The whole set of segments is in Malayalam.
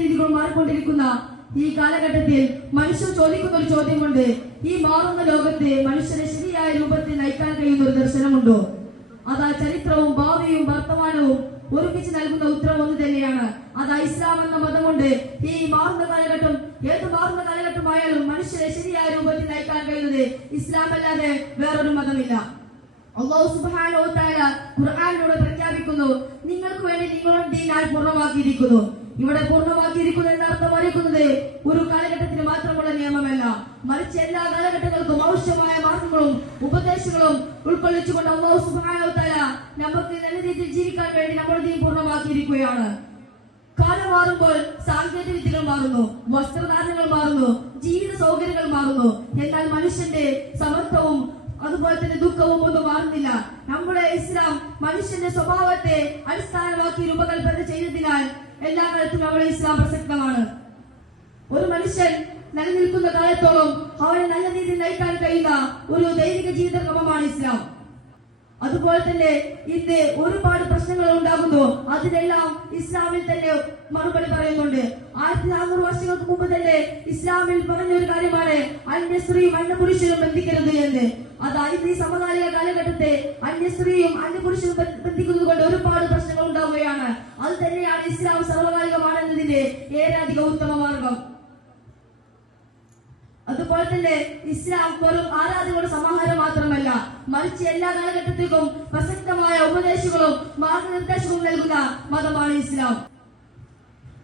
രീതികളും മാറിക്കൊണ്ടിരിക്കുന്ന ഈ കാലഘട്ടത്തിൽ മനുഷ്യർ ചോദിക്കുന്ന ഒരു ചോദ്യമുണ്ട്: ഈ മാറുന്ന ലോകത്തെ മനുഷ്യരെ ശരിയായ രൂപത്തിൽ നയിക്കാൻ കഴിയുന്ന ഒരു ദർശനമുണ്ടോ? അതാ ചരിത്രവും ഭാവിയും വർത്തമാനവും ഒരുമിച്ച് നൽകുന്ന ഉത്തരം ഒന്ന് തന്നെയാണ്. അതാ ഇസ്ലാം എന്ന മതമുണ്ട്. ഈ മാറുന്ന കാലഘട്ടം ഏത് മാറുന്ന കാലഘട്ടമായാലും മനുഷ്യരെ ശരിയായ രൂപത്തിൽ നയിക്കാൻ കഴിയുന്നത് ഇസ്ലാം അല്ലാതെ വേറൊരു മതമില്ല. അല്ലാഹു സുബ്ഹാനഹു വ തആല ഖുർആനിലൂടെ പ്രഖ്യാപിക്കുന്നു: നിങ്ങൾക്ക് വേണ്ടി നിങ്ങളുടെ ദീൻ ഞാൻ പൂർണ്ണമാക്കിയിരിക്കുന്നു. ഇവിടെ പൂർണ്ണമാക്കിയിരിക്കുന്നു എന്ന അർത്ഥം അറിയിക്കുന്നത് ഒരു കാലഘട്ടത്തിന് മാത്രമുള്ള നിയമമല്ല, മറിച്ച് എല്ലാ കാലഘട്ടങ്ങൾക്കും ആവശ്യമായ മാർഗങ്ങളും ഉപദേശങ്ങളും ഉൾക്കൊള്ളിച്ചുകൊണ്ട് അല്ലാഹു സുബ്ഹാനഹു വ തആല നമുക്ക് നല്ല രീതിയിൽ ജീവിക്കാൻ വേണ്ടി നമ്മുടെ ദീൻ പൂർണ്ണമാക്കിയിരിക്കുകയാണ്. കാലം മാറുമ്പോൾ സാങ്കേതിക വിദ്യകൾ മാറുന്നു, വസ്ത്രധാരണങ്ങൾ മാറുന്നു, ജീവിത സൗകര്യങ്ങൾ മാറുന്നു. എന്നാൽ മനുഷ്യന്റെ സമത്വവും അതുപോലെ തന്നെ ദുഃഖവും ഒന്നും മാറുന്നില്ല. നമ്മുടെ ഇസ്ലാം മനുഷ്യന്റെ സ്വഭാവത്തെ അടിസ്ഥാനമാക്കി രൂപകൽപ്പന ചെയ്തതിനാൽ എല്ലാ കാലത്തും നമ്മുടെ ഇസ്ലാം പ്രസക്തമാണ്. ഒരു മനുഷ്യൻ നിലനിൽക്കുന്ന കാലത്തോളം അവനെ നല്ല രീതിയിൽ നയിക്കാൻ കഴിയുന്ന ഒരു ദൈവിക ജീവിതക്രമമാണ് ഇസ്ലാം. അതുപോലെ തന്നെ ഇന്ന് ഒരുപാട് പ്രശ്നങ്ങൾ ഉണ്ടാകുന്നു. അതിനെല്ലാം ഇസ്ലാമിൽ തന്നെ മറുപടി പറയുന്നുണ്ട്. 1400 വർഷങ്ങൾക്ക് മുമ്പ് തന്നെ ഇസ്ലാമിൽ പറഞ്ഞ ഒരു കാര്യമാണ് അന്യ സ്ത്രീയും അന്യ പുരുഷനും ബന്ധിക്കരുത് എന്ന്. അതായത് ഈ സമകാലിക കാലഘട്ടത്തെ അന്യ സ്ത്രീയും അന്യ പുരുഷനും ബന്ധിക്കുന്നത് കൊണ്ട് ഒരുപാട് പ്രശ്നങ്ങൾ ഉണ്ടാവുകയാണ്. അത് തന്നെയാണ് ഇസ്ലാം സർവകാലികമാണെന്നതിന്റെ ഏറെയധികം ഉത്തമ മാർഗം. അതുപോലെ തന്നെ ഇസ്ലാം വെറും ആരാധനകളുടെ സമാഹാരം മാത്രമല്ല, മറിച്ച് എല്ലാ കാലഘട്ടത്തിലും പ്രസക്തമായ ഉപദേശങ്ങളും മാർഗനിർദ്ദേശങ്ങളും നൽകുന്ന മതമാണ് ഇസ്ലാം.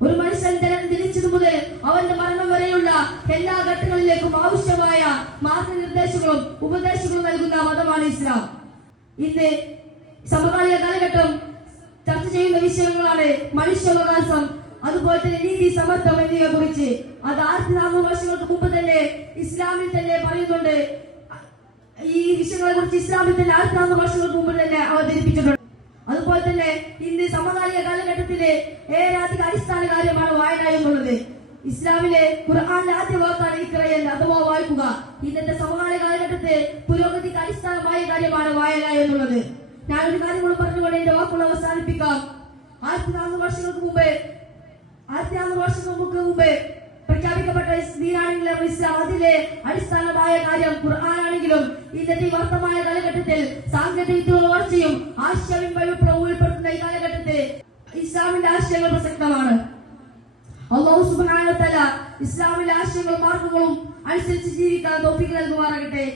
ഒരു മനുഷ്യൻ ജനിച്ചതു മുതൽ അവന്റെ മരണം വരെയുള്ള എല്ലാ ഘട്ടങ്ങളിലേക്കും ആവശ്യമായ മാർഗനിർദ്ദേശങ്ങളും ഉപദേശങ്ങളും നൽകുന്ന മതമാണ് ഇസ്ലാം. ഇന്ന് സമകാലിക കാലഘട്ടം ചർച്ച ചെയ്യുന്ന വിഷയങ്ങളാണ് മനുഷ്യാവകാശം, അതുപോലെ തന്നെ നീതി, സമത്വം എന്നിവയെ കുറിച്ച്. അത് 1400 വർഷങ്ങൾക്ക് മുമ്പ് തന്നെ ഇസ്ലാമിൽ തന്നെ പറയുന്നുണ്ട്. ഈ വിഷയങ്ങളെ കുറിച്ച് ഇസ്ലാമിൽ തന്നെ 1400 വർഷങ്ങൾക്ക് മുമ്പ് തന്നെ അവതരിപ്പിച്ചിട്ടുണ്ട്. അതുപോലെ തന്നെ ഇന്ന് സമകാലിക കാലഘട്ടത്തിലെ ഏറെയധികം അടിസ്ഥാന കാര്യമാണ് വായന എന്നുള്ളത്. ഇസ്ലാമിലെ ഖുർആനിലെ ആദ്യ വാക്കാണ് ഇഖ്റ എന്ന്, അഥവാ വായിക്കുക. ഇന്നത്തെ സമകാലിക കാലഘട്ടത്തെ പുരോഗതിക്ക് അടിസ്ഥാനമായ കാര്യമാണ് വായന എന്നുള്ളത്. ഞാനൊരു കാര്യം കൂടെ പറഞ്ഞുകൊണ്ട് എന്റെ വാക്കുകൾ അവസാനിപ്പിക്കാം. 1400 വർഷങ്ങൾക്ക് മുമ്പ് പ്രഖ്യാപിക്കപ്പെട്ട ദീനാണെങ്കിലും ഇസ്ലാം, അതിലെ അടിസ്ഥാനമായ കാര്യം ഖുർആനാണെങ്കിലും ഇന്നത്തെ വർത്തമാന കാലഘട്ടത്തിൽ സാങ്കേതിക വളർച്ചയും ആശയവിനിമയ വിപ്ലവവും ഉൾപ്പെടുത്തുന്ന ഈ കാലഘട്ടത്തിൽ ഇസ്ലാമിന്റെ ആശയങ്ങൾ പ്രസക്തമാണ്. അല്ലാഹു സുബ്ഹാനഹു വ തആല ഇസ്ലാമിലെ ആശയങ്ങളും മാർഗങ്ങളും അനുസരിച്ച് ജീവിക്കാൻ തൗഫീഖ് നൽകുമാറാകട്ടെ.